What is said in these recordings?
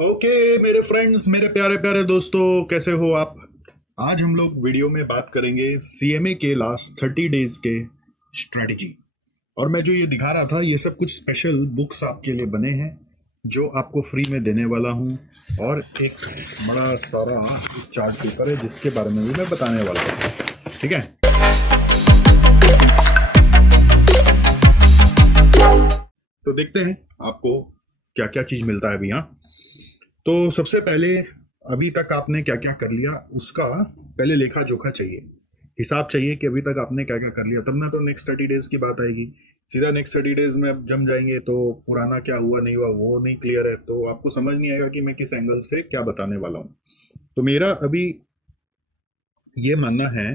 Okay मेरे friends, मेरे प्यारे प्यारे दोस्तों, कैसे हो आप। आज हम लोग वीडियो में बात करेंगे सीएमए के लास्ट 30 डेज के स्ट्रेटजी। और मैं जो ये दिखा रहा था, ये सब कुछ स्पेशल बुक्स आपके लिए बने हैं जो आपको फ्री में देने वाला हूँ। और एक बड़ा सारा चार्ट पेपर है जिसके बारे में भी मैं बताने वाला हूँ। ठीक है, तो देखते हैं आपको क्या क्या चीज़ मिलता है अभी। यहाँ तो सबसे पहले, अभी तक आपने क्या क्या कर लिया उसका पहले लेखा जोखा चाहिए, हिसाब चाहिए कि अभी तक आपने क्या क्या कर लिया। तब ना तो नेक्स्ट 30 डेज की बात आएगी। सीधा नेक्स्ट 30 डेज में अब जम जाएंगे तो पुराना क्या हुआ नहीं हुआ वो नहीं क्लियर है, तो आपको समझ नहीं आएगा कि मैं किस एंगल से क्या बताने वाला हूँ। तो मेरा अभी ये मानना है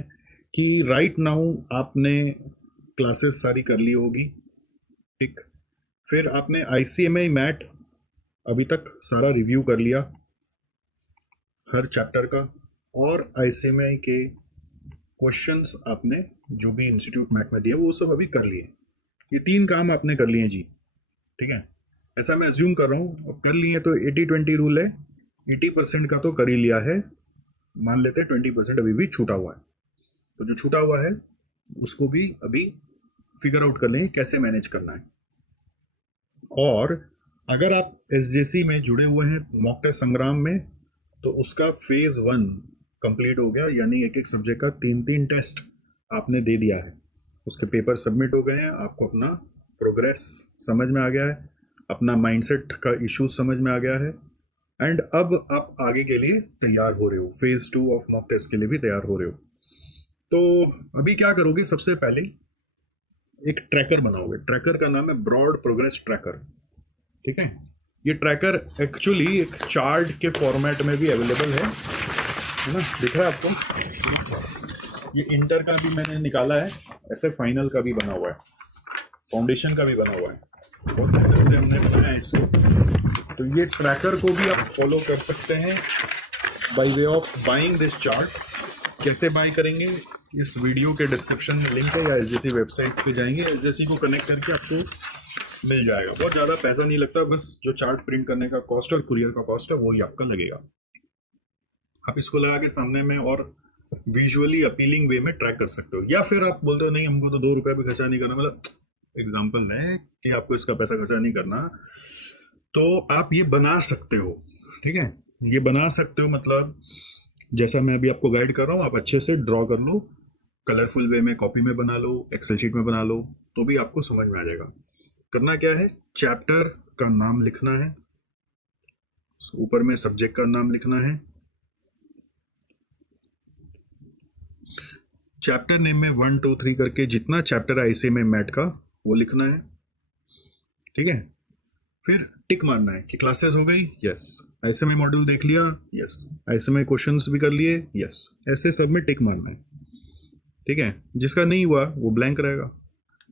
कि राइट नाउ आपने क्लासेस सारी कर ली होगी। ठीक, फिर आपने आईसीएमआई मैट अभी तक सारा रिव्यू कर लिया हर चैप्टर का, और आईसीएमआई के क्वेश्चंस आपने जो भी इंस्टीट्यूट मैट में दिया वो सब अभी कर लिए। ये 3 काम आपने कर लिए जी। ठीक है, ऐसा मैं अज्यूम कर रहा हूँ। अब कर लिए तो 80-20 रूल है, 80% का तो कर ही लिया है। मान लेते हैं 20% अभी भी छूटा हुआ है, तो जो छूटा हुआ है उसको भी अभी फिगर आउट कर लें कैसे मैनेज करना है। और अगर आप एसजेसी में जुड़े हुए हैं मॉक टेस्ट संग्राम में, तो उसका फेज 1 कंप्लीट हो गया, यानी एक एक सब्जेक्ट का 3-3 टेस्ट आपने दे दिया है। उसके पेपर सबमिट हो गए हैं, आपको अपना प्रोग्रेस समझ में आ गया है, अपना माइंडसेट का इशू समझ में आ गया है, एंड अब आप आगे के लिए तैयार हो रहे हो, फेज 2 ऑफ मॉक टेस्ट के लिए भी तैयार हो रहे हो। तो अभी क्या करोगे, सबसे पहले एक ट्रैकर बनाओगे। ट्रैकर का नाम है ब्रॉड प्रोग्रेस ट्रैकर। ठीक है, ये ट्रैकर एक्चुअली एक चार्ट के फॉर्मेट में भी अवेलेबल है ना, दिख रहा है आपको। ये इंटर का भी मैंने निकाला है, ऐसे फाइनल का भी बना हुआ है, फाउंडेशन का भी बना हुआ है, बहुत मेहनत से हमने बनाया है इसको। तो ये ट्रैकर को भी आप फॉलो कर सकते हैं bye way of buying this chart. कैसे बाय करेंगे, इस वीडियो के डिस्क्रिप्शन में लिंक है, या एसजेसी वेबसाइट पे जाएंगे, एसजेसी को कनेक्ट करके आपको मिल जाएगा। बहुत ज़्यादा पैसा नहीं लगता, बस जो चार्ट प्रिंट करने का कॉस्ट और कुरियर का कॉस्ट है वही आपका लगेगा। आप इसको लगा के सामने में और विजुअली अपीलिंग वे में ट्रैक कर सकते हो। या फिर आप बोलते हो नहीं, हमको तो 2 रुपये भी खर्चा नहीं करना, मतलब एग्जाम्पल है कि आपको इसका पैसा खर्चा नहीं करना, तो आप ये बना सकते हो। ठीक है, ये बना सकते हो, मतलब जैसा मैं अभी आपको गाइड कर रहा हूँ, आप अच्छे से ड्रॉ कर लो, कलरफुल वे में कॉपी में बना लो, एक्सेल शीट में बना लो, तो भी आपको समझ में आ जाएगा। करना क्या है, चैप्टर का नाम लिखना है, ऊपर में सब्जेक्ट का नाम लिखना है, चैप्टर नेम में 1 2 3 करके जितना चैप्टर है आईसीएमआई मैट का वो लिखना है। ठीक है, फिर टिक मारना है कि क्लासेस हो गई, यस। आईसीएमआई मॉड्यूल देख लिया, यस। आईसीएमआई क्वेश्चंस भी कर लिए, यस। ऐसे सब में टिक मारना है। ठीक है, जिसका नहीं हुआ वो ब्लैंक रहेगा,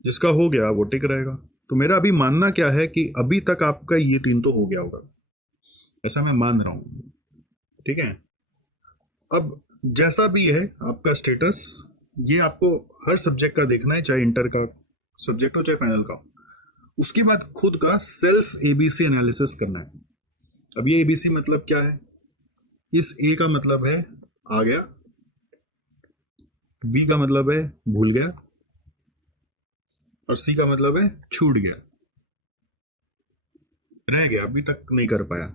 जिसका हो गया वो टिक रहेगा। तो मेरा अभी मानना क्या है कि अभी तक आपका ये 3 तो हो गया होगा, ऐसा मैं मान रहा हूं। ठीक है, अब जैसा भी है आपका स्टेटस, ये आपको हर सब्जेक्ट का देखना है, चाहे इंटर का सब्जेक्ट हो चाहे फाइनल का। उसके बाद खुद का सेल्फ एबीसी एनालिसिस करना है। अब ये एबीसी मतलब क्या है, इस ए का मतलब है आ गया, बी का मतलब है भूल गया, और सी का मतलब है छूट गया, रह गया, अभी तक नहीं कर पाया।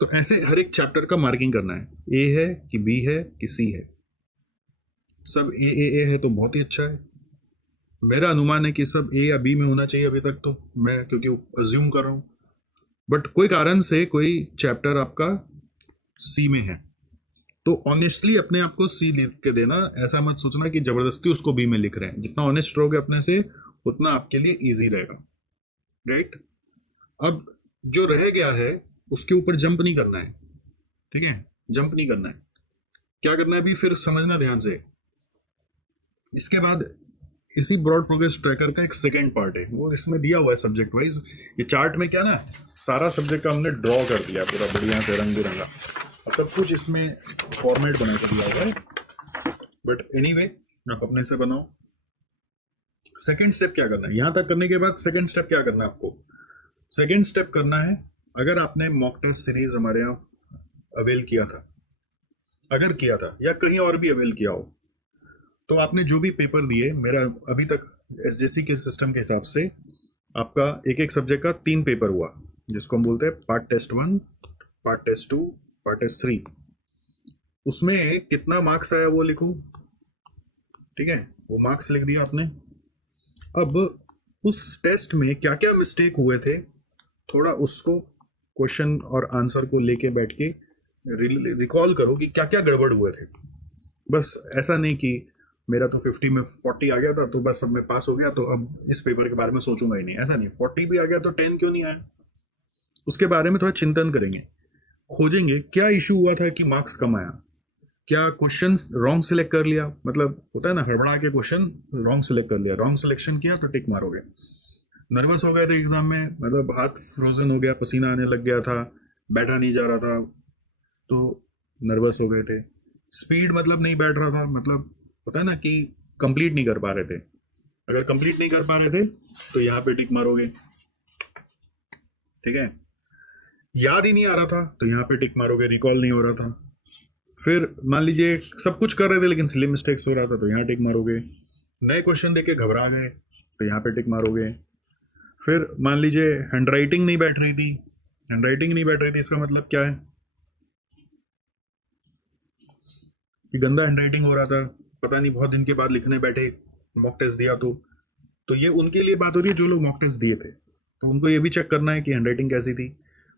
तो ऐसे हर एक चैप्टर का मार्किंग करना है, ए है कि बी है कि सी है। सब ए है तो बहुत ही अच्छा है। मेरा अनुमान है कि सब ए या बी में होना चाहिए अभी तक, तो मैं क्योंकि अज्यूम कर रहा हूँ, बट कोई कारण से कोई चैप्टर आपका सी में है, तो ऑनेस्टली अपने आप को सी लिख के देना। ऐसा मत सोचना कि जबरदस्ती उसको बी में लिख रहे हैं। जितना ऑनेस्ट रहोगे अपने से उतना आपके लिए इजी रहेगा, राइट। अब जो रह गया है उसके ऊपर जंप नहीं करना है। ठीक है, जंप नहीं करना है। क्या करना है अभी फिर समझना ध्यान से। इसके बाद इसी ब्रॉड प्रोग्रेस ट्रैकर का एक सेकेंड पार्ट है, वो इसमें दिया हुआ है सब्जेक्ट वाइज। ये चार्ट में क्या ना, सारा सब्जेक्ट का हमने ड्रॉ कर दिया पूरा बढ़िया से रंग बिरंगा, सब कुछ इसमें फॉर्मेट बना कर दिया हुआ है। बट एनीवे आप अपने से बनाओ। सेकेंड स्टेप क्या करना है, यहां तक करने के बाद सेकेंड स्टेप क्या करना है आपको, सेकेंड स्टेप करना है अगर आपने मॉक टेस्ट सीरीज हमारे यहाँ अवेल किया था, अगर किया था या कहीं और भी अवेल किया हो, तो आपने जो भी पेपर दिए, मेरा अभी तक एसजेसी के सिस्टम के हिसाब से आपका एक एक सब्जेक्ट का 3 पेपर हुआ, जिसको हम बोलते हैं part test 1, part test 2, part test 3। उसमें कितना मार्क्स आया वो लिखो, ठीक है, वो मार्क्स लिख दिया आपने। अब उस टेस्ट में क्या क्या मिस्टेक हुए थे, थोड़ा उसको क्वेश्चन और आंसर को लेके बैठ के रिकॉल करो कि क्या क्या गड़बड़ हुए थे। बस ऐसा नहीं कि मेरा तो 50 में 40 आ गया था तो बस सब में पास हो गया, तो अब इस पेपर के बारे में सोचूंगा ही नहीं। ऐसा नहीं, 40 भी आ गया तो 10 क्यों नहीं आया, उसके बारे में थोड़ा चिंतन करेंगे, खोजेंगे क्या इशू हुआ था कि मार्क्स कम आया। क्या क्वेश्चन रॉन्ग सिलेक्ट कर लिया, मतलब होता है ना, हड़बड़ा के क्वेश्चन रॉन्ग सिलेक्ट कर लिया, रॉन्ग सिलेक्शन किया तो टिक मारोगे। नर्वस हो गए थे एग्जाम में, मतलब हाथ फ्रोजन हो गया, पसीना आने लग गया था, बैठा नहीं जा रहा था तो नर्वस हो गए थे। स्पीड मतलब नहीं बैठ रहा था, मतलब होता है ना कि कंप्लीट नहीं कर पा रहे थे। अगर कंप्लीट नहीं कर पा रहे थे तो यहाँ पे टिक मारोगे, ठीक है। याद ही नहीं आ रहा था तो यहाँ पे टिक मारोगे, रिकॉल नहीं हो रहा था। फिर मान लीजिए सब कुछ कर रहे थे लेकिन सिली मिस्टेक्स हो रहा था तो यहाँ टिक मारोगे। नए क्वेश्चन देके घबरा गए तो यहाँ पे टिक मारोगे। फिर मान लीजिए हैंडराइटिंग नहीं बैठ रही थी, हैंडराइटिंग नहीं बैठ रही थी इसका मतलब क्या है कि गंदा हैंडराइटिंग हो रहा था, पता नहीं बहुत दिन के बाद लिखने बैठे, मॉक टेस्ट दिया तो ये उनके लिए बात हो रही है जो लोग मॉक टेस्ट दिए थे, तो उनको ये भी चेक करना है कि हैंडराइटिंग कैसी थी।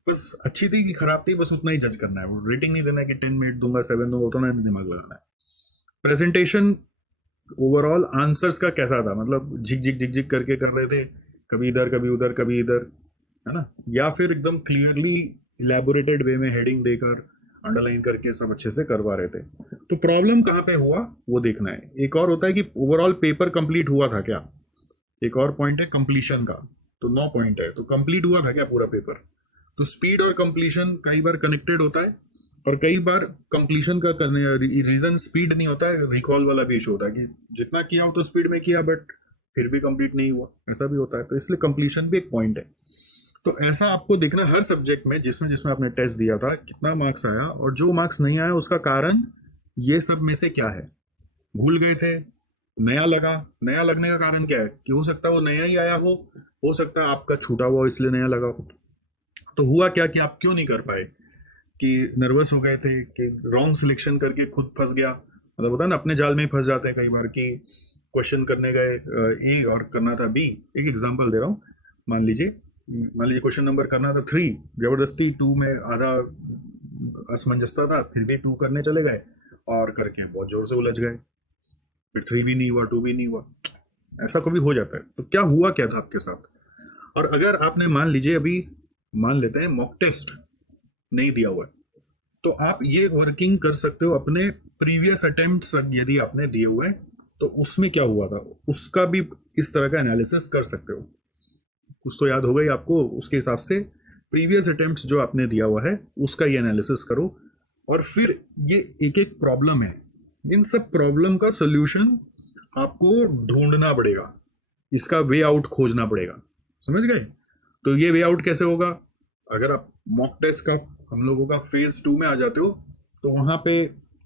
बस अच्छी थी कि खराब थी, बस उतना ही जज करना है, वो रेटिंग नहीं देना है कि 10 में 8 दूंगा 7 दूंगा, उतना नहीं दिमाग लगाना है। प्रेजेंटेशन ओवरऑल आंसर्स का कैसा था, मतलब झिक झिक झिक झिक करके कर रहे थे, कभी इधर कभी उधर कभी इधर, है ना, या फिर एकदम क्लियरली इलेबोरेटेड वे में हेडिंग देकर अंडरलाइन करके सब अच्छे से करवा रहे थे। तो प्रॉब्लम कहाँ पे हुआ वो देखना है। एक और होता है कि ओवरऑल पेपर कंप्लीट हुआ था क्या, एक और पॉइंट है कंप्लीशन का, तो 9 पॉइंट है, तो कंप्लीट हुआ था क्या पूरा पेपर। तो स्पीड और कंप्लीशन कई बार कनेक्टेड होता है, और कई बार कंप्लीशन का करने रीजन स्पीड नहीं होता है, रिकॉल वाला भी इशू होता है कि जितना किया हो तो स्पीड में किया बट फिर भी कंप्लीट नहीं हुआ, ऐसा भी होता है। तो इसलिए कंप्लीशन भी एक पॉइंट है। तो ऐसा आपको देखना हर सब्जेक्ट में जिसमें जिसमें आपने टेस्ट दिया था कितना मार्क्स आया, और जो मार्क्स नहीं आया उसका कारण ये सब में से क्या है। भूल गए थे, नया लगा, नया लगने का कारण क्या है कि हो सकता है वो नया ही आया हो सकता है आपका छूटा हुआ इसलिए नया लगा हो। तो हुआ क्या कि आप क्यों नहीं कर पाए, कि नर्वस हो गए थे, कि रॉन्ग सिलेक्शन करके खुद फंस गया, मतलब होता है ना अपने जाल में ही फंस जाते हैं कई बार, कि क्वेश्चन करने गए ए और करना था बी। एक एग्जांपल दे रहा हूँ, मान लीजिए क्वेश्चन नंबर करना था 3, जबरदस्ती 2 में आधा असमंजसता था, फिर भी 2 करने चले गए और करके बहुत जोर से उलझ गए, फिर 3 भी नहीं हुआ 2 भी नहीं हुआ। ऐसा कभी हो जाता है। तो क्या हुआ क्या था आपके साथ। और अगर आपने मान लीजिए अभी मान लेते हैं मॉक टेस्ट नहीं दिया हुआ है, तो आप ये वर्किंग कर सकते हो अपने प्रीवियस अटेम्प्ट्स यदि आपने दिए हुए हैं तो उसमें क्या हुआ था उसका भी इस तरह का एनालिसिस कर सकते हो। कुछ तो याद हो गई आपको, उसके हिसाब से प्रीवियस अटेम्प्ट्स जो आपने दिया हुआ है उसका ये एनालिसिस करो, और फिर ये एक एक प्रॉब्लम है, इन सब प्रॉब्लम का सोल्यूशन आपको ढूंढना पड़ेगा, इसका वे आउट खोजना पड़ेगा, समझ गए। तो ये वे आउट कैसे होगा, अगर आप मॉक टेस्ट का हम लोगों का फेज 2 में आ जाते हो तो वहां पे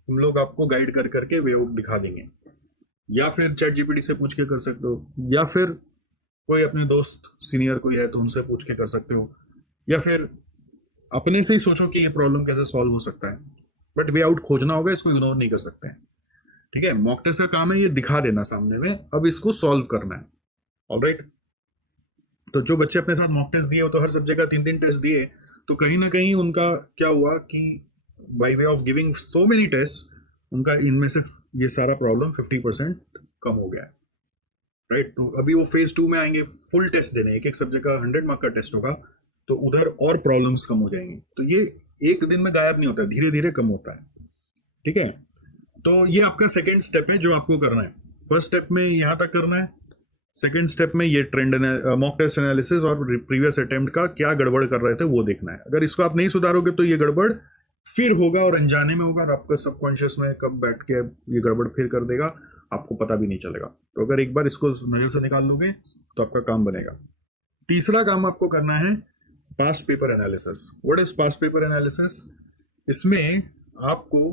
हम लोग आपको गाइड कर करके वे आउट दिखा देंगे, या फिर चैट जीपीटी से पूछ के कर सकते हो, या फिर कोई अपने दोस्त सीनियर कोई है तो उनसे पूछ के कर सकते हो, या फिर अपने से ही सोचो कि ये प्रॉब्लम कैसे सॉल्व हो सकता है, बट वे आउट खोजना होगा, इसको इग्नोर नहीं कर सकते हैं, ठीक है। मॉक टेस्ट का काम है ये दिखा देना सामने में, अब इसको सॉल्व करना है, ऑलराइट। तो जो बच्चे अपने साथ मॉक टेस्ट दिए हो तो हर सब्जेक्ट का 3-3 टेस्ट दिए, तो कहीं ना कहीं उनका क्या हुआ कि by way of giving so many test उनका इनमें से ये सारा प्रॉब्लम 50% कम हो गया है, राइट। तो अभी वो फेज 2 में आएंगे, फुल टेस्ट देने, एक एक सब्जेक्ट का 100 मार्क का टेस्ट होगा, तो उधर और प्रॉब्लम्स कम हो जाएंगी। तो ये एक दिन में गायब नहीं होता, धीरे धीरे कम होता है, ठीक है। तो ये आपका सेकेंड स्टेप है जो आपको करना है। फर्स्ट स्टेप में यहाँ तक करना है, सेकेंड स्टेप में ये ट्रेंड मॉक टेस्ट एनालिसिस और प्रीवियस अटेम्प्ट का क्या गड़बड़ कर रहे थे वो देखना है। अगर इसको आप नहीं सुधारोगे तो ये गड़बड़ फिर होगा और अनजाने में होगा, और आपका सबकॉन्शियस में कब बैठ के ये गड़बड़ फिर कर देगा आपको पता भी नहीं चलेगा। तो अगर एक बार इसको नजर से निकाल लोगे तो आपका काम बनेगा। तीसरा काम आपको करना है past paper analysis. What is past paper analysis? इसमें आपको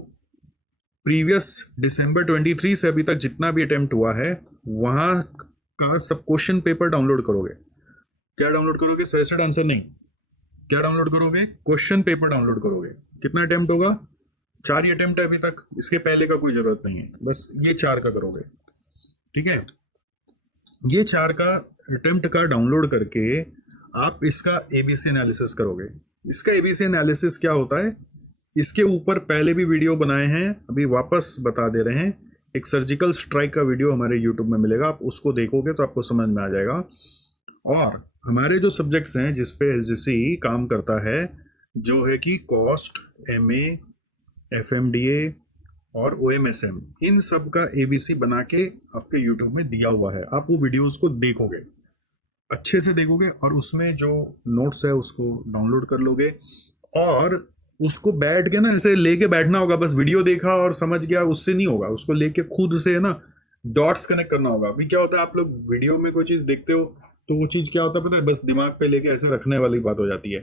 प्रीवियस दिसंबर 23 से अभी तक जितना भी अटेम्प्ट हुआ है वहां का सब क्वेश्चन पेपर डाउनलोड करोगे। क्या डाउनलोड करोगे? सजेस्टेड आंसर नहीं, क्या डाउनलोड करोगे? क्वेश्चन पेपर डाउनलोड करोगे। कितना अटेम्प्ट होगा? 4 ही अटेम्प्ट है अभी तक, इसके पहले का कोई जरूरत नहीं है, बस ये 4 का करोगे। ठीक है, ये 4 का अटेम्प्ट का डाउनलोड करके आप इसका एबीसी एनालिसिस करोगे। इसका एबीसी एनालिसिस क्या होता है, इसके ऊपर पहले भी वीडियो बनाए हैं, अभी वापस बता दे रहे हैं। एक सर्जिकल स्ट्राइक का वीडियो हमारे यूट्यूब में मिलेगा, आप उसको देखोगे तो आपको समझ में आ जाएगा। और हमारे जो सब्जेक्ट्स हैं जिस पे एसजीसी काम करता है, जो है कि कॉस्ट, एमए, एफएमडीए और ओएमएसएम, इन सब का एबीसी बना के आपके यूट्यूब में दिया हुआ है। आप वो वीडियोस को देखोगे, अच्छे से देखोगे और उसमें जो नोट्स है उसको डाउनलोड कर लोगे और उसको बैठ के ना ऐसे लेके बैठना होगा। बस वीडियो देखा और समझ गया उससे नहीं होगा, उसको लेके खुद से है ना डॉट्स कनेक्ट करना होगा। अभी क्या होता है, आप लोग वीडियो में कोई चीज़ देखते हो तो वो चीज़ क्या होता है पता है, बस दिमाग पे लेके ऐसे रखने वाली बात हो जाती है,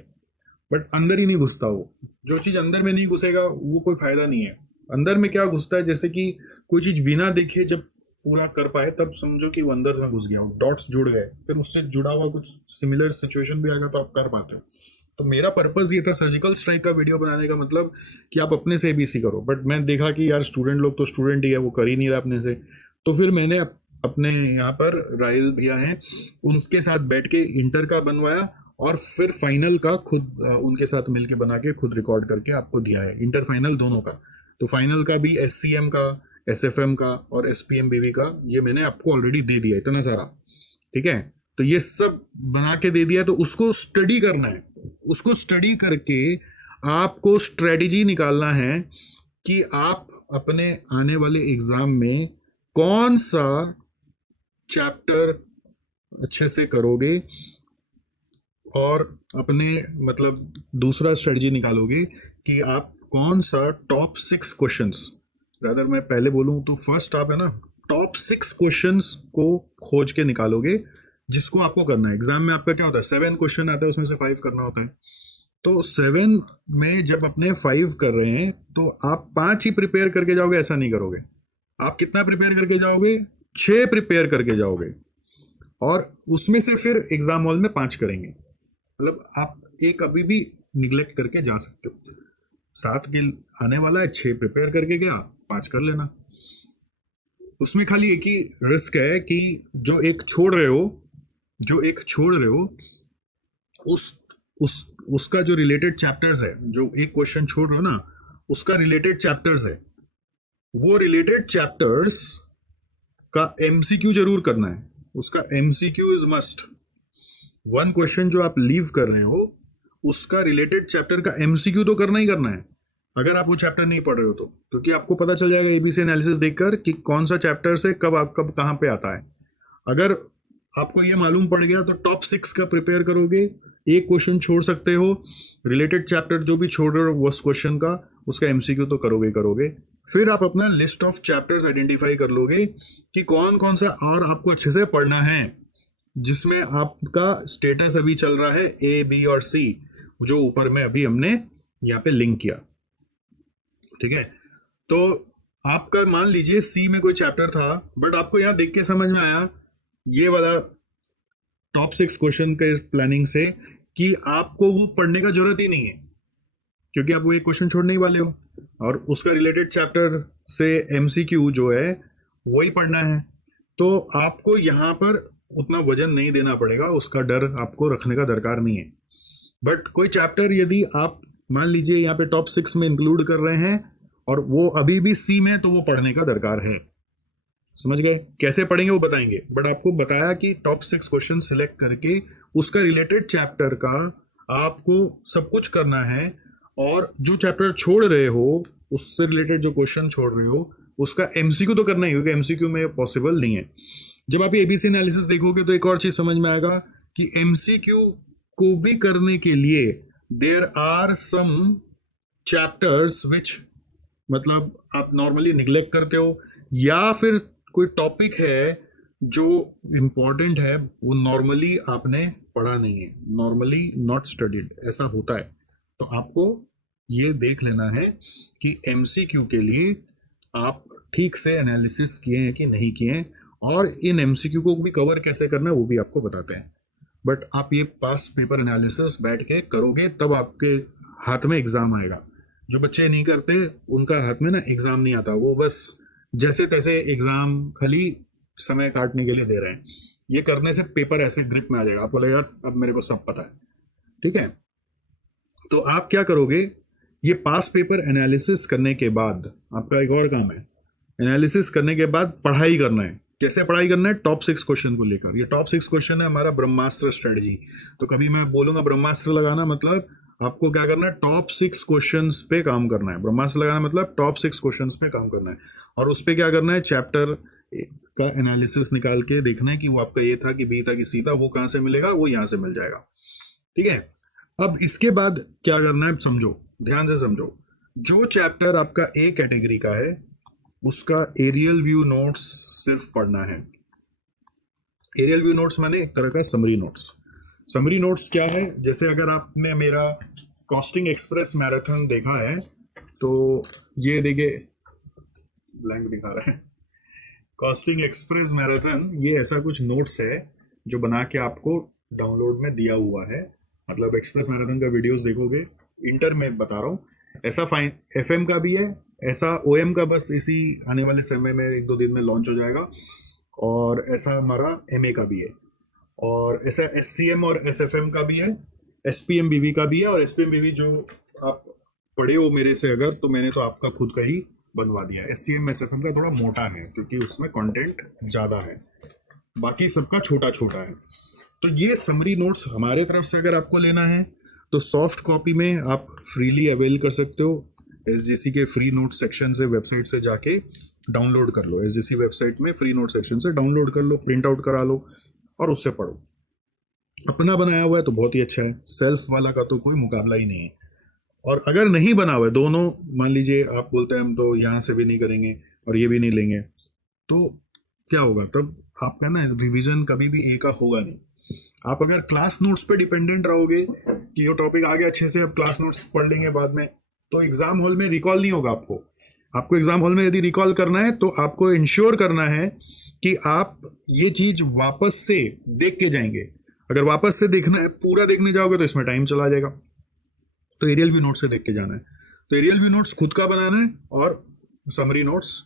बट अंदर ही नहीं घुसता। वो जो चीज़ अंदर में नहीं घुसेगा वो कोई फायदा नहीं है। अंदर में क्या घुसता है, जैसे कि कोई चीज़ बिना देखे जब पूरा कर पाए तब समझो कि वो अंदर में घुस गया, डॉट्स जुड़ गए, फिर उससे जुड़ा हुआ कुछ सिमिलर सिचुएशन भी आएगा तो आप कर पाते हो। तो मेरा पर्पस ये था सर्जिकल स्ट्राइक का वीडियो बनाने का, मतलब कि आप अपने से एबीसी करो। बट मैं देखा कि यार स्टूडेंट लोग तो स्टूडेंट ही है, वो कर ही नहीं रहा अपने से, तो फिर मैंने अपने यहाँ पर राइल भैया हैं उनके साथ बैठ के इंटर का बनवाया और फिर फाइनल का खुद उनके साथ मिलके बना के खुद रिकॉर्ड करके आपको दिया है, इंटर फाइनल दोनों का। तो फाइनल का भी एससीएम का, एसएफएम का और एसपीएमबीवी का ये मैंने आपको ऑलरेडी दे दिया इतना सारा। ठीक है, तो ये सब बना के दे दिया, तो उसको स्टडी करना है। उसको स्टडी करके आपको स्ट्रेटजी निकालना है कि आप अपने आने वाले एग्जाम में कौन सा चैप्टर अच्छे से करोगे और अपने मतलब दूसरा स्ट्रेटजी निकालोगे कि आप कौन सा टॉप 6 क्वेश्चंस, रादर मैं पहले बोलूं तो फर्स्ट आप है ना टॉप 6 क्वेश्चंस को खोज के निकालोगे, जिसको आपको करना है। एग्जाम में आपका क्या होता है, 7 क्वेश्चन आता है, उसमें से 5 करना होता है। तो 7 में जब अपने 5 कर रहे हैं तो आप 5 ही प्रिपेयर करके जाओगे, ऐसा नहीं करोगे। आप कितना प्रिपेयर करके जाओगे? 6 प्रिपेयर करके जाओगे और उसमें से फिर एग्जाम हॉल में 5 करेंगे। मतलब आप एक अभी भी निगलेक्ट करके जा सकते हो। 7 के आने वाला है, 6 प्रिपेयर करके गया, 5 कर लेना। उसमें खाली एक ही रिस्क है कि जो एक छोड़ रहे हो उसका जो रिलेटेड चैप्टर्स है, जो एक क्वेश्चन छोड़ रहे हो ना उसका रिलेटेड चैप्टर्स है, वो रिलेटेड चैप्टर्स का एमसीक्यू जरूर करना है। उसका एमसीक्यू इज मस्ट। 1 क्वेश्चन जो आप लीव कर रहे हो उसका रिलेटेड चैप्टर का एमसीक्यू तो करना ही करना है, अगर आप वो चैप्टर नहीं पढ़ रहे हो तो, क्योंकि आपको पता चल जाएगा एबीसी एनालिसिस देखकर कि कौन सा चैप्टर से कब कहाँ पे आता है। अगर आपको ये मालूम पड़ गया तो टॉप 6 का प्रिपेयर करोगे, एक क्वेश्चन छोड़ सकते हो, रिलेटेड चैप्टर जो भी छोड़ रहे हो उस क्वेश्चन का उसका एमसीक्यू तो करोगे। फिर आप अपना लिस्ट ऑफ चैप्टर्स आइडेंटिफाई कर लोगे कि कौन कौन सा और आपको अच्छे से पढ़ना है, जिसमें आपका स्टेटस अभी चल रहा है ए, बी और सी, जो ऊपर में अभी हमने यहाँ पे लिंक किया। ठीक है, तो आपका मान लीजिए सी में कोई चैप्टर था, बट आपको यहाँ देख के समझ में आया ये वाला टॉप 6 क्वेश्चन के प्लानिंग से कि आपको वो पढ़ने का जरूरत ही नहीं है, क्योंकि आप वो एक क्वेश्चन छोड़ने ही वाले हो और उसका रिलेटेड चैप्टर से एमसीक्यू जो है वही पढ़ना है। तो आपको यहाँ पर उतना वजन नहीं देना पड़ेगा, उसका डर आपको रखने का दरकार नहीं है। बट कोई चैप्टर यदि आप मान लीजिए यहाँ पे टॉप 6 में इंक्लूड कर रहे हैं और वो अभी भी सी में, तो वो पढ़ने का दरकार है। समझ गए? कैसे पढ़ेंगे वो बताएंगे, बट आपको बताया कि टॉप 6 क्वेश्चन सिलेक्ट करके उसका रिलेटेड चैप्टर का आपको सब कुछ करना है, और जो चैप्टर छोड़ रहे हो उससे रिलेटेड जो क्वेश्चन छोड़ रहे हो उसका एमसीक्यू तो करना ही, क्योंकि एमसीक्यू में पॉसिबल नहीं है। जब आप एबीसी एनालिसिस देखोगे तो एक और चीज समझ में आएगा कि एमसीक्यू को भी करने के लिए there are some chapters which मतलब आप नॉर्मली निग्लेक्ट करते हो, या फिर कोई टॉपिक है जो इम्पोर्टेंट है वो नॉर्मली आपने पढ़ा नहीं है, नॉर्मली नॉट स्टडीड, ऐसा होता है। तो आपको ये देख लेना है कि एमसीक्यू के लिए आप ठीक से एनालिसिस किए हैं कि नहीं किए हैं, और इन एमसीक्यू को भी कवर कैसे करना है वो भी आपको बताते हैं। बट आप ये पास पेपर एनालिसिस बैठ के करोगे तब आपके हाथ में एग्जाम आएगा। जो बच्चे नहीं करते उनका हाथ में ना एग्जाम नहीं आता, वो बस जैसे तैसे एग्जाम खाली समय काटने के लिए दे रहे हैं। ये करने से पेपर ऐसे ग्रिप में आ जाएगा, आपको लगेगा अब मेरे को सब पता है। ठीक है, तो आप क्या करोगे, ये पास पेपर एनालिसिस करने के बाद आपका एक और काम है, एनालिसिस करने के बाद पढ़ाई करना है। कैसे पढ़ाई करना है? टॉप 6 क्वेश्चन को लेकर। ये टॉप 6 क्वेश्चन है हमारा ब्रह्मास्त्र स्ट्रेटजी। तो कभी मैं बोलूंगा ब्रह्मास्त्र लगाना, मतलब आपको क्या करना है, टॉप 6 क्वेश्चंस पे काम करना है। ब्रह्मास्त्र लगाना मतलब टॉप 6 क्वेश्चंस पे काम करना है, और उस पे क्या करना है, चैप्टर का एनालिसिस निकाल के देखना है कि वो आपका ये था कि बी था कि सी था, वो कहाँ से मिलेगा, वो यहाँ से मिल जाएगा। ठीक है, अब इसके बाद क्या करना है समझो, ध्यान से समझो। जो चैप्टर आपका ए कैटेगरी का है उसका एरियल व्यू नोट्स सिर्फ पढ़ना है। एरियल व्यू नोट्स माने एक तरह का समरी नोट्स। समरी नोट्स क्या है, जैसे अगर आपने मेरा कॉस्टिंग एक्सप्रेस मैराथन देखा है तो ये देखिए ब्लैंक दिखा रहा है, कॉस्टिंग एक्सप्रेस मैराथन, ये ऐसा कुछ नोट्स है जो बना के आपको डाउनलोड में दिया हुआ है। मतलब एक्सप्रेस मैराथन का वीडियोस देखोगे, इंटर में बता रहा हूँ, ऐसा फाइन एफएम का भी है, ऐसा ओएम का बस इसी आने वाले समय में 1-2 दिन में लॉन्च हो जाएगा, और ऐसा हमारा एमए का भी है, और ऐसा एससीएम और एसएफएम का भी है, एसपीएमबीवी का भी है। और एसपीएमबीवी जो आप पढ़े हो मेरे से अगर, तो मैंने तो आपका खुद का ही बनवा दिया। एससीएम एसएफएम का थोड़ा मोटा है क्योंकि उसमें कंटेंट ज़्यादा है, बाकी सबका छोटा छोटा है। तो ये समरी नोट्स हमारे तरफ से अगर आपको लेना है तो सॉफ्ट कॉपी में आप फ्रीली अवेल कर सकते हो। एसजीसी के फ्री नोट सेक्शन से, वेबसाइट से जाके डाउनलोड कर लो। एसजीसी वेबसाइट में फ्री नोट सेक्शन से डाउनलोड कर लो, प्रिंट आउट करा लो और उससे पढ़ो। अपना बनाया हुआ है तो बहुत ही अच्छा है, सेल्फ वाला का तो कोई मुकाबला ही नहीं है। और अगर नहीं बना हुआ है, दोनों मान लीजिए आप बोलते हैं हम तो यहाँ से भी नहीं करेंगे और ये भी नहीं लेंगे, तो क्या होगा तब आपका ना रिवीजन कभी भी ए का होगा नहीं। आप अगर क्लास नोट्स पे डिपेंडेंट रहोगे कि ये टॉपिक आ गया अच्छे से, अब क्लास नोट्स पढ़ लेंगे बाद में, तो एग्जाम हॉल में रिकॉल नहीं होगा आपको। आपको एग्जाम हॉल में यदि रिकॉल करना है तो आपको इंश्योर करना है कि आप ये चीज वापस से देख के जाएंगे। अगर वापस से देखना है, पूरा देखने जाओगे तो इसमें टाइम चला जाएगा। तो एरियल व्यू नोट्स से देख के जाना है। तो एरियल व्यू नोट्स खुद का बनाना है, और समरी नोट्स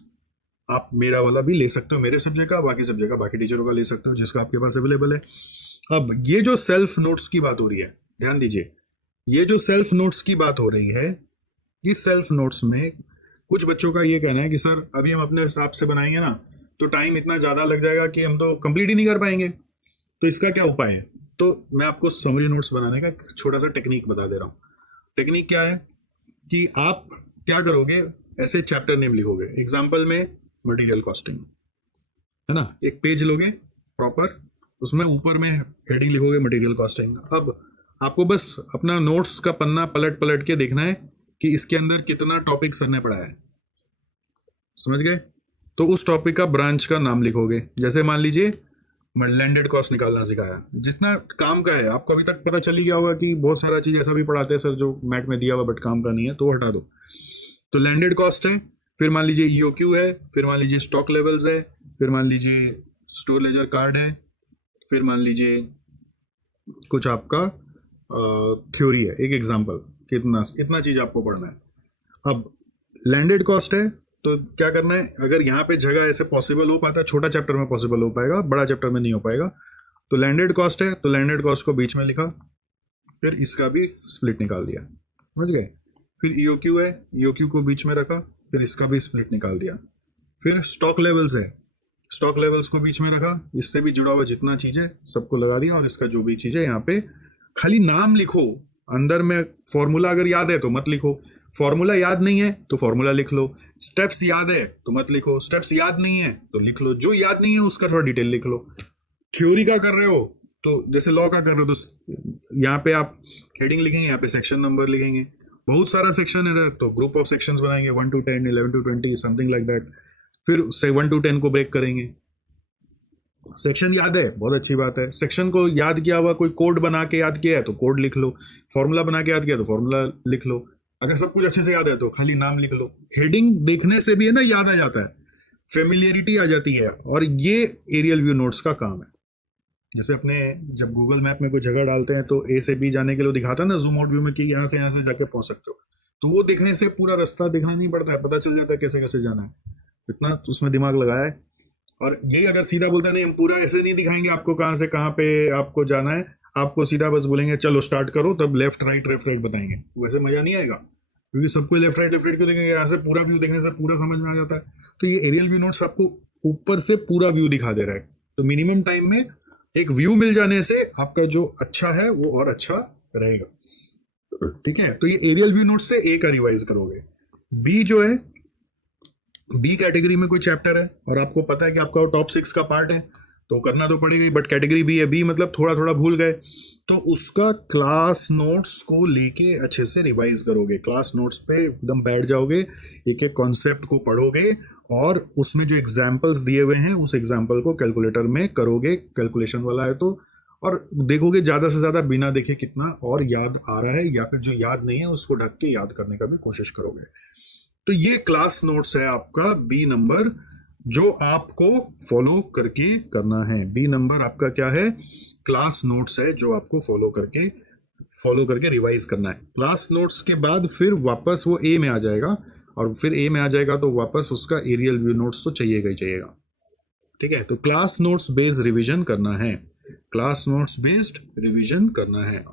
आप मेरा वाला भी ले सकते हो, मेरे सब्जेक्ट का, बाकी सब्जेक्ट का, बाकी टीचरों का ले सकते हो जिसका आपके पास अवेलेबल है। अब ये जो सेल्फ नोट्स की बात हो रही है, ध्यान दीजिए, ये जो सेल्फ नोट्स की बात हो रही है, इस सेल्फ नोट्स में कुछ बच्चों का ये कहना है कि सर अभी हम अपने हिसाब से बनाएंगे ना तो टाइम इतना ज़्यादा लग जाएगा कि हम तो कंप्लीट ही नहीं कर पाएंगे, तो इसका क्या उपाय है। तो मैं आपको समरी नोट्स बनाने का एक छोटा सा टेक्निक बता दे रहा हूँ। टेक्निक क्या है कि आप क्या करोगे, ऐसे चैप्टर नेम लिखोगे। एग्जाम्पल में मटेरियल कॉस्टिंग है ना, एक पेज लोगे प्रॉपर, उसमें ऊपर में हेडिंग लिखोगे मटेरियल कॉस्टिंग। अब आपको बस अपना नोट्स का पन्ना पलट पलट के देखना है कि इसके अंदर कितना टॉपिक सर ने पढ़ाया है, समझ गए। तो उस टॉपिक का ब्रांच का नाम लिखोगे। जैसे मान लीजिए लैंडेड कॉस्ट निकालना सिखाया, जितना काम का है आपको अभी तक पता चल ही गया होगा कि बहुत सारा चीज़ ऐसा भी पढ़ाते हैं सर जो मैट में दिया हुआ बट काम का नहीं है, तो हटा दो। तो लैंडेड कॉस्ट है, फिर मान लीजिए ईओक्यू है, फिर मान लीजिए स्टॉक लेवल्स है, फिर मान लीजिए स्टोर लेजर कार्ड है, फिर मान लीजिए कुछ आपका थ्योरी है, एक एग्जाम्पल, कितना इतना चीज़ आपको पढ़ना है। अब लैंडेड कॉस्ट है तो क्या करना है, अगर यहाँ पे जगह ऐसे पॉसिबल हो पाता है, छोटा चैप्टर में पॉसिबल हो पाएगा, बड़ा चैप्टर में नहीं हो पाएगा। तो लैंडेड कॉस्ट है तो लैंडेड कॉस्ट को बीच में लिखा, फिर इसका भी स्प्लिट निकाल दिया, समझ गए। फिर ईओक्यू है, ईओक्यू को बीच में रखा, फिर इसका भी स्प्लिट निकाल दिया। फिर स्टॉक लेवल्स है, स्टॉक लेवल्स को बीच में रखा, इससे भी जुड़ा हुआ जितना चीज़ है सबको लगा दिया, और इसका जो भी चीज़ है यहाँ पे खाली नाम लिखो। अंदर में फॉर्मूला अगर याद है तो मत लिखो, फॉर्मूला याद नहीं है तो फॉर्मूला लिख लो, स्टेप्स याद है तो मत लिखो, स्टेप्स याद नहीं है तो लिख लो, जो याद नहीं है उसका थोड़ा डिटेल लिख लो। थ्योरी का कर रहे हो तो जैसे लॉ का कर रहे हो तो यहाँ पे आप हेडिंग लिखेंगे, यहाँ पे सेक्शन नंबर लिखेंगे। बहुत सारा सेक्शन है तो ग्रुप ऑफ सेक्शंस बनाएंगे, 1 to 10, 11 to 20, something like that. फिर से 1 to 10 को ब्रेक करेंगे, सेक्शन याद है, बहुत अच्छी बात है। सेक्शन को याद किया हुआ, कोई कोड बना के याद किया है तो कोड लिख लो, फॉर्मूला बना के याद किया तो फॉर्मूला लिख लो। अगर सब कुछ अच्छे से याद है तो खाली नाम लिख लो। हेडिंग देखने से भी है ना याद आ जाता है, फेमिलियरिटी आ जाती है, और ये एरियल व्यू नोट्स का काम है। जैसे अपने जब गूगल मैप में कोई जगह डालते हैं तो ए से बी जाने के लिए दिखाता है ना जूम आउट व्यू में कि यहाँ से जाके पहुंच सकते हो, तो वो देखने से पूरा रास्ता दिखना नहीं पड़ता है, पता चल जाता है कैसे कैसे जाना है। इतना उसमें दिमाग लगाया है। और यही अगर सीधा बोलता है नहीं हम पूरा ऐसे नहीं दिखाएंगे आपको कहाँ से कहाँ पे आपको जाना है, आपको सीधा बस बोलेंगे चलो स्टार्ट करो, तब लेफ्ट राइट बताएंगे, वैसे मजा नहीं आएगा, क्योंकि सबको लेफ्ट राइट क्यों देखेंगे, यहाँ से पूरा व्यू देखने से पूरा समझ में आ जाता है। तो ये एरियल व्यू नोट्स आपको ऊपर से पूरा व्यू दिखा दे रहा है, तो मिनिमम टाइम में एक व्यू मिल जाने से आपका जो अच्छा है वो और अच्छा रहेगा। ठीक है, तो ये एरियल व्यू नोट्स से ए का रिवाइज करोगे। बी जो है, बी कैटेगरी में कोई चैप्टर है और आपको पता है कि आपका टॉप 6 का पार्ट है तो करना तो पड़ेगा ही, बट कैटेगरी बी है, बी मतलब थोड़ा थोड़ा भूल गए तो उसका क्लास नोट्स को लेके अच्छे से रिवाइज करोगे। क्लास नोट्स पे एकदम बैठ जाओगे, एक एक कॉन्सेप्ट को पढ़ोगे और उसमें जो एग्जाम्पल्स दिए हुए हैं उस एग्जाम्पल को कैलकुलेटर में करोगे, कैलकुलेशन वाला है तो, और देखोगे ज़्यादा से ज़्यादा बिना देखे कितना और याद आ रहा है, या फिर जो याद नहीं है उसको ढक के याद करने का भी कोशिश करोगे। तो ये क्लास नोट्स है आपका बी नंबर, जो आपको फॉलो करके करना है। बी नंबर आपका क्या है? क्लास नोट्स है जो आपको फॉलो करके रिवाइज करना है। क्लास नोट्स के बाद फिर वापस वो ए में आ जाएगा, और फिर ए में आ जाएगा तो वापस उसका एरियल व्यू नोट्स तो चाहिएगा ही चाहिएगा। ठीक है, तो क्लास नोट्स बेस्ड रिवीजन करना है, क्लास नोट्स बेस्ड रिवीजन करना है।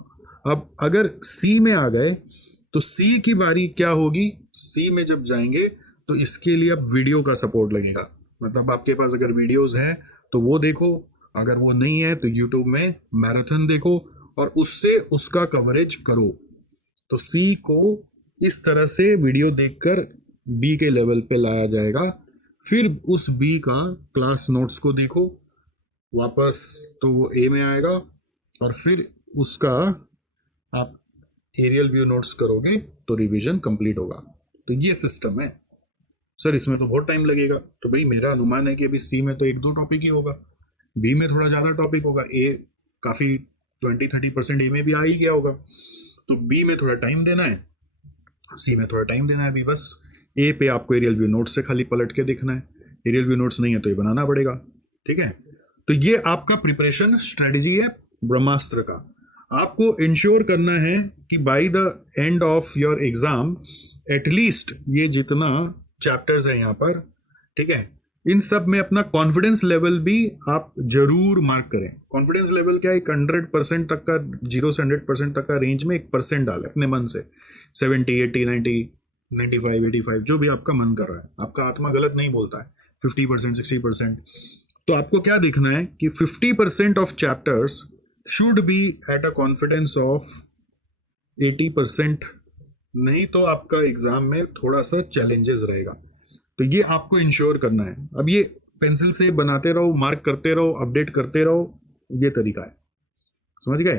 अब अगर सी में आ गए तो सी की बारी क्या होगी? सी में जब जाएंगे तो इसके लिए अब वीडियो का सपोर्ट लगेगा, मतलब आपके पास अगर वीडियोस हैं तो वो देखो, अगर वो नहीं है तो यूट्यूब में मैराथन देखो और उससे उसका कवरेज करो। तो सी को इस तरह से वीडियो देखकर बी के लेवल पे लाया जाएगा। फिर उस बी का क्लास नोट्स को देखो वापस तो वो ए में आएगा, और फिर उसका आप एरियल व्यू नोट्स करोगे तो रिवीजन कंप्लीट होगा। तो ये सिस्टम है। सर इसमें तो बहुत टाइम लगेगा, तो भाई मेरा अनुमान है कि अभी सी में तो 1-2 टॉपिक ही होगा, बी में थोड़ा ज़्यादा टॉपिक होगा, ए काफ़ी 20-30% ए में भी आ ही गया होगा, तो बी में थोड़ा टाइम देना है, सी में थोड़ा टाइम देना है। अभी बस ए पे आपको एरियल व्यू नोट्स से खाली पलट के देखना है, एरियल व्यू नोट्स नहीं है तो ये बनाना पड़ेगा। ठीक है, तो ये आपका प्रिपरेशन स्ट्रेटजी है ब्रह्मास्त्र का। आपको इंश्योर करना है कि by the end of your exam at least ये जितना चैप्टर्स है यहाँ पर, ठीक है, इन सब में अपना कॉन्फिडेंस लेवल भी आप जरूर मार्क करें। कॉन्फिडेंस लेवल क्या है? 100% तक का, 0 से 100% तक का रेंज में 1% डालें अपने मन से, 70, 80, 90, 95, 85 जो भी आपका मन कर रहा है, आपका आत्मा गलत नहीं बोलता है, 50%, 60%। तो आपको क्या देखना है कि 50% of chapters should be at a confidence of 80%, नहीं तो आपका एग्जाम में थोड़ा सा चैलेंजेस रहेगा। तो ये आपको इंश्योर करना है। अब ये पेंसिल से बनाते रहो, मार्क करते रहो, अपडेट करते रहो, ये तरीका है, समझ गए?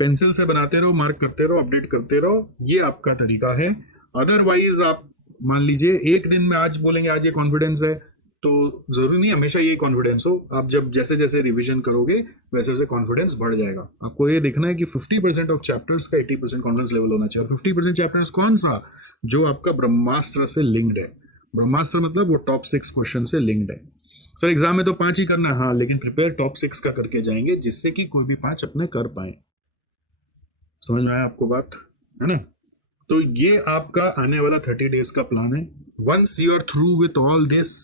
पेंसिल से बनाते रहो, मार्क करते रहो, अपडेट करते रहो, ये आपका तरीका है। अदरवाइज आप मान लीजिए एक दिन में आज बोलेंगे आज ये कॉन्फिडेंस है, तो जरूरी नहीं हमेशा ये कॉन्फिडेंस हो। आप जब जैसे जैसे रिवीजन करोगे वैसे वैसे कॉन्फिडेंस बढ़ जाएगा। आपको ये देखना है कि 50% ऑफ चैप्टर्स का 80% कॉन्फिडेंस लेवल होना चाहिए। और 50% चैप्टर्स कौन सा? जो आपका ब्रह्मास्त्र से लिंक्ड है। ब्रह्मास्त्र मतलब वो टॉप 6 क्वेश्चन से लिंक्ड है। सर एग्जाम में तो 5 ही करना है, हाँ, लेकिन प्रिपेयर टॉप 6 का करके जाएंगे जिससे कि कोई भी 5 अपने कर पाए। समझ में आया आपको बात, है ना? तो ये आपका आने वाला 30 डेज का प्लान है। Once you are through with all this,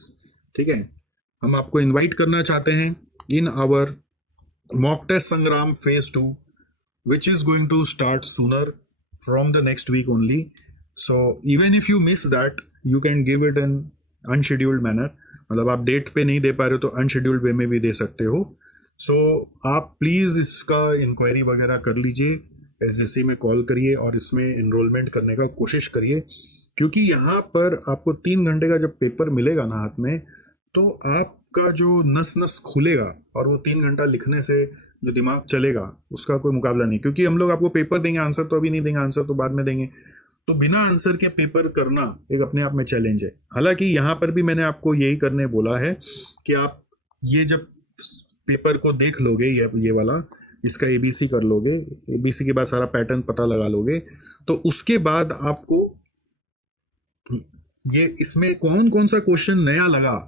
ठीक है, हम आपको इनवाइट करना चाहते हैं in our mock test Sangram phase 2 which is going to start sooner from the next week only. So even if you miss that, you can give it an unscheduled manner. मतलब आप date पे नहीं दे पा रहे हो तो अनशेड्यूल्ड वे में भी दे सकते हो। सो आप प्लीज़ इसका इंक्वायरी वगैरह कर लीजिए, SJC में कॉल करिए और इसमें इनरोलमेंट करने का कोशिश करिए, क्योंकि यहाँ पर आपको 3 घंटे का जब पेपर मिलेगा ना हाथ में, तो आपका जो नस नस खुलेगा और वो 3 घंटा लिखने से जो दिमाग चलेगा उसका कोई मुकाबला नहीं। क्योंकि हम लोग आपको पेपर देंगे, आंसर तो अभी नहीं देंगे, आंसर तो बाद में देंगे, तो बिना आंसर के पेपर करना एक अपने आप में चैलेंज है। हालांकि यहाँ पर भी मैंने आपको यही करने बोला है कि आप ये जब पेपर को देख लोगे, ये वाला इसका एबीसी कर लोगे, एबीसी के बाद सारा पैटर्न पता लगा लोगे, तो उसके बाद आपको ये इसमें कौन कौन सा क्वेश्चन नया लगा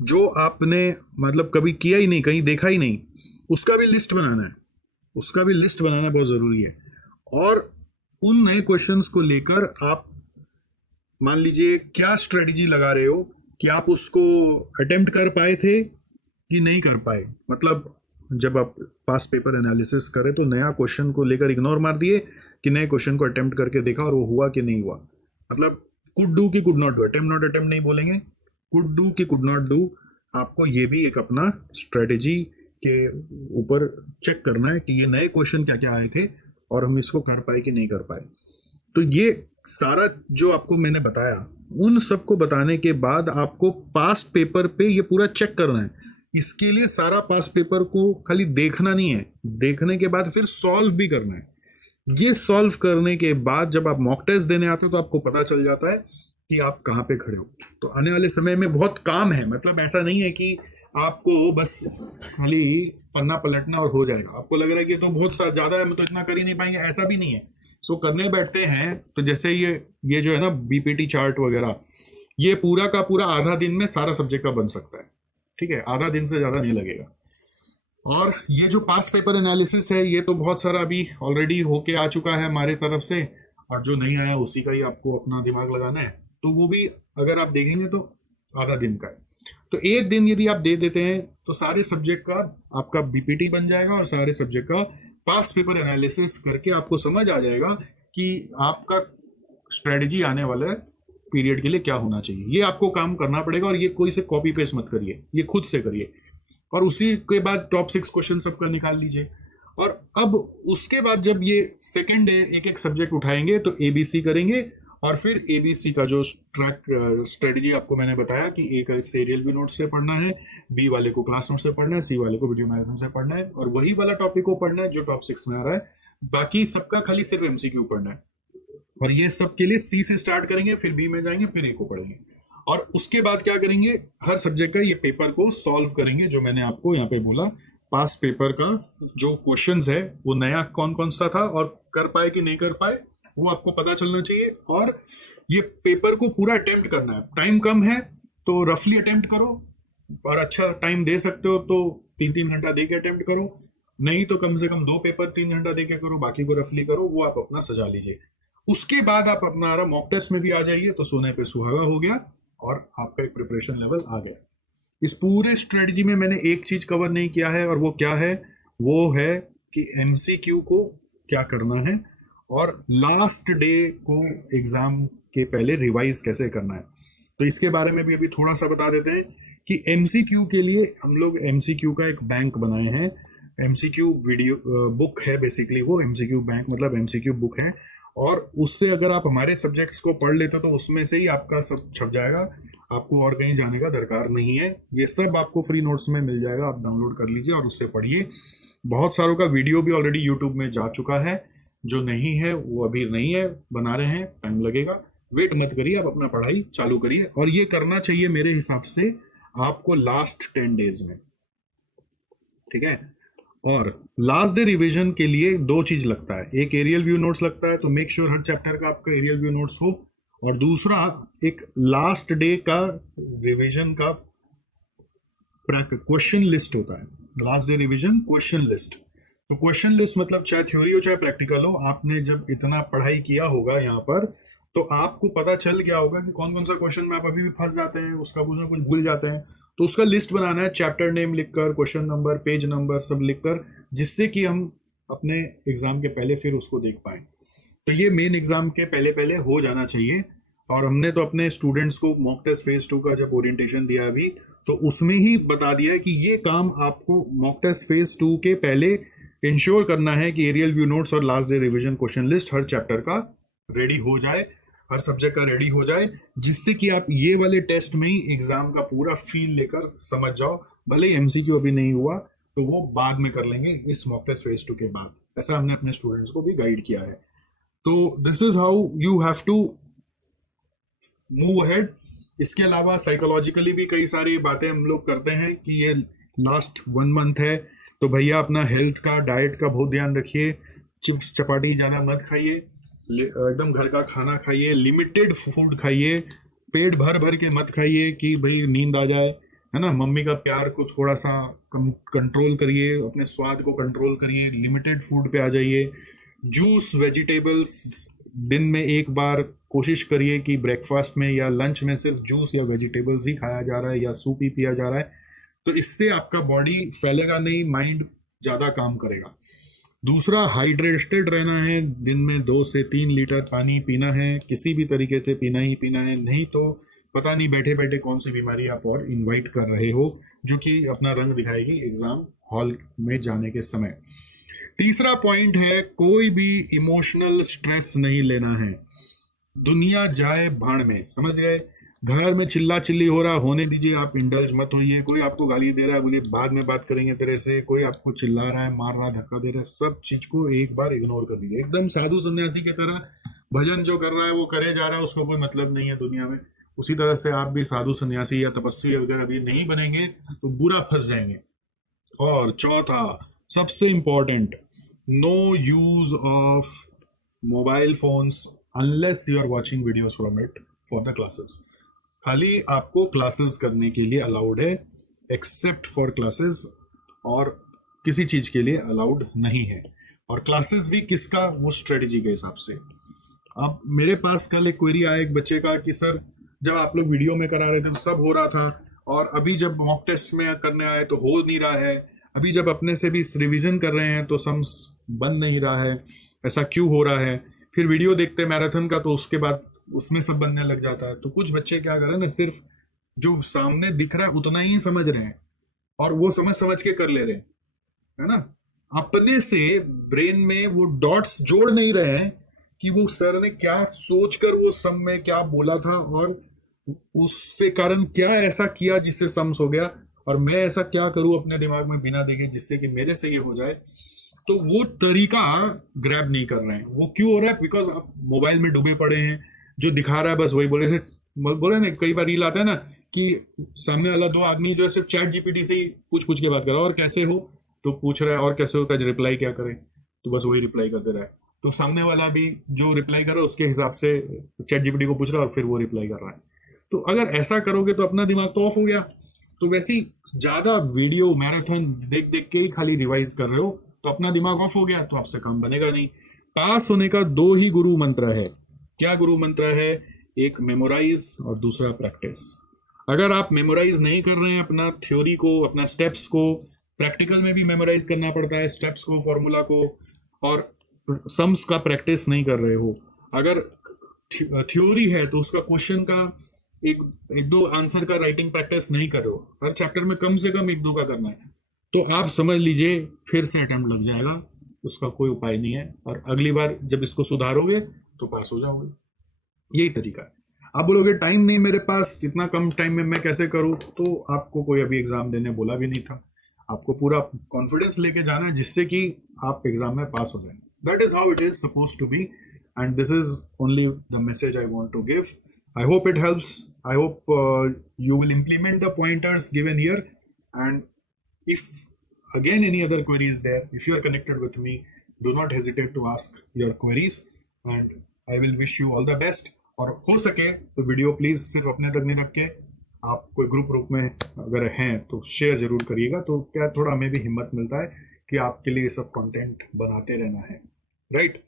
जो आपने मतलब कभी किया ही नहीं, कहीं देखा ही नहीं, उसका भी लिस्ट बनाना है। उसका भी लिस्ट बनाना बहुत ज़रूरी है। और उन नए क्वेश्चंस को लेकर आप मान लीजिए क्या स्ट्रेटजी लगा रहे हो कि आप उसको अटेम्प्ट कर पाए थे कि नहीं कर पाए। मतलब जब आप पास्ट पेपर एनालिसिस करें तो नया क्वेश्चन को लेकर इग्नोर मार दिए कि नए क्वेश्चन को अटेम्प्ट करके देखा और वो हुआ कि नहीं हुआ। मतलब कुड डू कि could not do, attempt not attempt नहीं बोलेंगे, कुड डू कि कुड नॉट डू। आपको ये भी एक अपना स्ट्रेटजी के ऊपर चेक करना है कि ये नए क्वेश्चन क्या क्या आए थे और हम इसको कर पाए कि नहीं कर पाए। तो ये सारा जो आपको मैंने बताया, उन सबको बताने के बाद आपको पास्ट पेपर पे ये पूरा चेक करना है। इसके लिए सारा पास्ट पेपर को खाली देखना नहीं है, देखने के बाद फिर सॉल्व भी करना है। ये सॉल्व करने के बाद जब आप मॉक टेस्ट देने आते हो तो आपको पता चल जाता है कि आप कहाँ पे खड़े हो। तो आने वाले समय में बहुत काम है। मतलब ऐसा नहीं है कि आपको बस खाली पन्ना पलटना और हो जाएगा। आपको लग रहा है कि तो बहुत ज़्यादा है, हम तो इतना कर ही नहीं पाएंगे, ऐसा भी नहीं है। सो करने बैठते हैं तो जैसे ये जो है ना बीपीटी चार्ट वगैरह, ये पूरा का पूरा आधा दिन में सारा सब्जेक्ट का बन सकता है। ठीक है, आधा दिन से ज़्यादा नहीं लगेगा। और ये जो पास्ट पेपर एनालिसिस है ये तो बहुत सारा अभी ऑलरेडी होके आ चुका है हमारे तरफ से, और जो नहीं आया उसी का ही आपको अपना दिमाग लगाना है। तो वो भी अगर आप देखेंगे तो आधा दिन का है। तो एक दिन यदि आप दे देते हैं तो सारे सब्जेक्ट का आपका बीपीटी बन जाएगा और सारे सब्जेक्ट का पास्ट पेपर एनालिसिस करके आपको समझ आ जाएगा कि आपका स्ट्रेटजी आने वाले पीरियड के लिए क्या होना चाहिए। ये आपको काम करना पड़ेगा और ये कोई से कॉपी पेस्ट मत करिए, ये खुद से करिए। और उसी के बाद टॉप 6 क्वेश्चन सबका निकाल लीजिए। और अब उसके बाद जब ये सेकंड डे एक एक सब्जेक्ट उठाएंगे तो एबीसी करेंगे, और फिर एबीसी का जो स्ट्रेटजी आपको मैंने बताया कि ए का सीरियल व्यू नोट से पढ़ना है, बी वाले को क्लास नोट से पढ़ना है, सी वाले को वीडियो मैराथन से पढ़ना है, और वही वाला टॉपिक को पढ़ना है जो टॉप 6 में आ रहा है। बाकी सबका खाली सिर्फ एमसीक्यू पढ़ना है। और ये सब के लिए सी से स्टार्ट करेंगे, फिर बी में जाएंगे, फिर ए को पढ़ेंगे। और उसके बाद क्या करेंगे, हर सब्जेक्ट का ये पेपर को सॉल्व करेंगे। जो मैंने आपको यहाँ पे बोला, पास पेपर का जो क्वेश्चंस है वो नया कौन कौन सा था और कर पाए कि नहीं कर पाए वो आपको पता चलना चाहिए। और ये पेपर को पूरा अटेम्प्ट करना है। टाइम कम है तो रफली अटेम्प्ट करो, और अच्छा टाइम दे सकते हो तो 3-3 घंटा दे के अटेम्प्ट करो, नहीं तो कम से कम 2 पेपर 3 घंटा दे के करो, बाकी को रफली करो। वो आप अपना सजा लीजिए। उसके बाद आप अपना मॉक टेस्ट में भी आ जाइए तो सोने पे सुहागा हो गया और आपका एक प्रिपरेशन लेवल आ गया। इस पूरे स्ट्रेटजी में मैंने एक चीज कवर नहीं किया है, और वो क्या है, वो है कि एमसीक्यू को क्या करना है और लास्ट डे को एग्जाम के पहले रिवाइज कैसे करना है। तो इसके बारे में भी अभी थोड़ा सा बता देते हैं कि एमसीक्यू के लिए हम लोग एमसीक्यू का एक बैंक बनाए हैं। एमसीक्यू वीडियो बुक है बेसिकली, वो एमसीक्यू बैंक मतलब एमसीक्यू बुक है। और उससे अगर आप हमारे सब्जेक्ट्स को पढ़ लेते हो तो उसमें से ही आपका सब छप जाएगा, आपको और कहीं जाने का दरकार नहीं है। ये सब आपको फ्री नोट्स में मिल जाएगा, आप डाउनलोड कर लीजिए और उससे पढ़िए। बहुत सारों का वीडियो भी ऑलरेडी यूट्यूब में जा चुका है, जो नहीं है वो अभी नहीं है, बना रहे हैं, टाइम लगेगा, वेट मत करिए, आप अपना पढ़ाई चालू करिए। और ये करना चाहिए मेरे हिसाब से आपको लास्ट 10 डेज में, ठीक है। और लास्ट डे रिवीजन के लिए 2 चीज लगता है, एक एरियल व्यू नोट्स लगता है, तो मेक श्योर हर चैप्टर का आपका एरियल व्यू नोट्स हो, और दूसरा एक लास्ट डे का रिवीजन का क्वेश्चन लिस्ट होता है। Last day revision question list. तो क्वेश्चन लिस्ट मतलब चाहे थ्योरी हो चाहे प्रैक्टिकल हो, आपने जब इतना पढ़ाई किया होगा यहाँ पर तो आपको पता चल गया होगा कि कौन कौन सा क्वेश्चन में आप अभी भी फंस जाते हैं, उसका कुछ ना कुछ भूल जाते हैं। तो उसका लिस्ट बनाना है, चैप्टर नेम लिखकर, क्वेश्चन नंबर, पेज नंबर सब लिखकर, जिससे कि हम अपने एग्जाम के पहले फिर उसको देख पाए। तो ये मेन एग्जाम के पहले पहले हो जाना चाहिए। और हमने तो अपने स्टूडेंट्स को मॉक टेस्ट फेज 2 का जब ओरिएंटेशन दिया अभी, तो उसमें ही बता दिया है कि ये काम आपको मॉक टेस्ट फेज 2 के पहले इंश्योर करना है कि एरियल व्यू नोट्स और last day revision question list हर चैप्टर का रेडी हो जाए, हर सब्जेक्ट का रेडी हो जाए, जिससे कि आप ये वाले टेस्ट में ही एग्जाम का पूरा फील लेकर समझ जाओ। भले ही एमसीक्यू अभी नहीं हुआ तो वो बाद में कर लेंगे इस मॉक टेस्ट फेज 2 के बाद। ऐसा हमने अपने स्टूडेंट्स को भी गाइड किया है। तो this is how you have to move ahead इसके अलावा साइकोलॉजिकली भी कई सारी बातें हम लोग करते हैं कि ये लास्ट 1 मंथ है, तो भैया अपना हेल्थ का, डाइट का बहुत ध्यान रखिए। चिप्स चपाटी ज़्यादा मत खाइए, एकदम घर का खाना खाइए, लिमिटेड फूड खाइए, पेट भर भर के मत खाइए कि भाई नींद आ जाए, है ना। मम्मी का प्यार को थोड़ा सा कंट्रोल करिए, अपने स्वाद को कंट्रोल करिए, लिमिटेड फूड पे आ जाइए। जूस, वेजिटेबल्स दिन में एक बार कोशिश करिए कि ब्रेकफास्ट में या लंच में सिर्फ जूस या वेजिटेबल्स ही खाया जा रहा है या सूप ही पिया जा रहा है, तो इससे आपका बॉडी फैलेगा नहीं, माइंड ज़्यादा काम करेगा। दूसरा, हाइड्रेटेड रहना है, दिन में 2 से 3 लीटर पानी पीना है, किसी भी तरीके से पीना ही पीना है, नहीं तो पता नहीं बैठे बैठे कौन सी बीमारी आप और इनवाइट कर रहे हो, जो कि अपना रंग दिखाएगी एग्जाम हॉल में जाने के समय। तीसरा पॉइंट है, कोई भी इमोशनल स्ट्रेस नहीं लेना है। दुनिया जाए भाड़ में, समझ गए। घर में चिल्ला चिल्ली हो रहा, होने दीजिए, आप इंडल्ज मत होइए। कोई आपको गाली दे रहा है, बोलिए बाद में बात करेंगे तेरे से। कोई आपको चिल्ला रहा है, मार रहा है, धक्का दे रहा है, सब चीज को एक बार इग्नोर कर दीजिए। एकदम साधु सन्यासी की तरह भजन जो कर रहा है वो करे जा रहा है, उसको कोई मतलब नहीं है दुनिया में। उसी तरह से आप भी साधु सन्यासी या तपस्वी वगैरह भी नहीं बनेंगे तो बुरा फंस जाएंगे। और चौथा, सबसे important, no use of mobile phones unless you are watching videos from it for the classes. खाली आपको क्लासेस करने के लिए अलाउड है, एक्सेप्ट फॉर क्लासेस, और किसी चीज के लिए अलाउड नहीं है। और क्लासेस भी किसका, वो स्ट्रेटेजी के हिसाब से। अब मेरे पास कल एक क्वेरी आया एक बच्चे का कि सर जब आप लोग वीडियो में करा रहे थे तो सब हो रहा था, और अभी जब मॉक टेस्ट में करने आए तो हो नहीं रहा है, अभी जब अपने से भी रिवीजन कर रहे हैं तो सम्स बन नहीं रहा है, ऐसा क्यों हो रहा है। फिर वीडियो देखते मैराथन का तो उसके बाद उसमें सब बनने लग जाता है। तो कुछ बच्चे क्या कर रहे हैं ना, सिर्फ जो सामने दिख रहा है उतना ही समझ रहे हैं और वो समझ समझ के कर ले रहे हैं, है ना। अपने से ब्रेन में वो डॉट्स जोड़ नहीं रहे हैं कि वो सर ने क्या सोचकर वो सम में क्या बोला था और उससे कारण क्या ऐसा किया जिससे सम्स हो गया, और मैं ऐसा क्या करूं अपने दिमाग में बिना देखे जिससे कि मेरे से ये हो जाए। तो वो तरीका ग्रैब नहीं कर रहे हैं। वो क्यों हो रहा है? बिकॉज आप मोबाइल में डूबे पड़े हैं, जो दिखा रहा है बस वही बोले। बोले ना, कई बार रील आता है ना कि सामने वाला 2 आदमी जो है सिर्फ चैट जीपीटी से ही पूछ के बात कर रहा है, और कैसे हो तो पूछ रहा है, और कैसे हो का रिप्लाई क्या करें, तो बस वही रिप्लाई कर दे रहा है। तो सामने वाला भी जो रिप्लाई कर रहा है उसके हिसाब से चैट जीपीटी को पूछ रहा है और फिर वो रिप्लाई कर रहा है। तो अगर ऐसा करोगे तो अपना दिमाग तो ऑफ हो गया। तो वैसे ज्यादा वीडियो मैराथन देख देख के ही खाली रिवाइज कर रहे हो तो अपना दिमाग ऑफ हो गया, तो आपसे काम बनेगा नहीं। पास होने का 2 ही गुरु मंत्र है। क्या गुरु मंत्र है? एक मेमोराइज और दूसरा प्रैक्टिस। अगर आप मेमोराइज नहीं कर रहे हैं अपना थ्योरी को, अपना स्टेप्स को, प्रैक्टिकल में भी मेमोराइज करना पड़ता है स्टेप्स को, फॉर्मूला को, और सम्स का प्रैक्टिस नहीं कर रहे हो। अगर थ्योरी है तो उसका क्वेश्चन का एक 2 आंसर का राइटिंग प्रैक्टिस नहीं कर रहे हो, हर चैप्टर में कम से कम 1-2 का करना है, तो आप समझ लीजिए फिर से अटेम्प्ट लग जाएगा, उसका कोई उपाय नहीं है। और अगली बार जब इसको सुधारोगे तो पास हो जाओगे। यही तरीका है। आप बोलोगे टाइम नहीं मेरे पास, इतना कम टाइम में मैं कैसे करूं, तो आपको कोई अभी एग्जाम देने बोला भी नहीं था। आपको पूरा कॉन्फिडेंस लेके जाना है जिससे कि आप एग्जाम में पास हो जाए। That is how it is suppose to be, and this is only the message I want to give. I hope it helps. I hope you will implement the pointers given here, and if again any other query is there, if you are connected with me, do not hesitate to ask your queries, and I will wish you all the best. और हो सके तो video please सिर्फ अपने तक नहीं रख के आप कोई ग्रुप में अगर हैं तो शेयर जरूर करिएगा, तो क्या थोड़ा हमें भी हिम्मत मिलता है कि आपके लिए सब कंटेंट बनाते रहना है, राइट?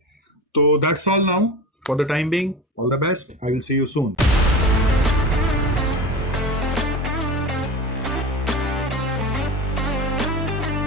तो that's all now. For the time being, all the best. I will see you soon.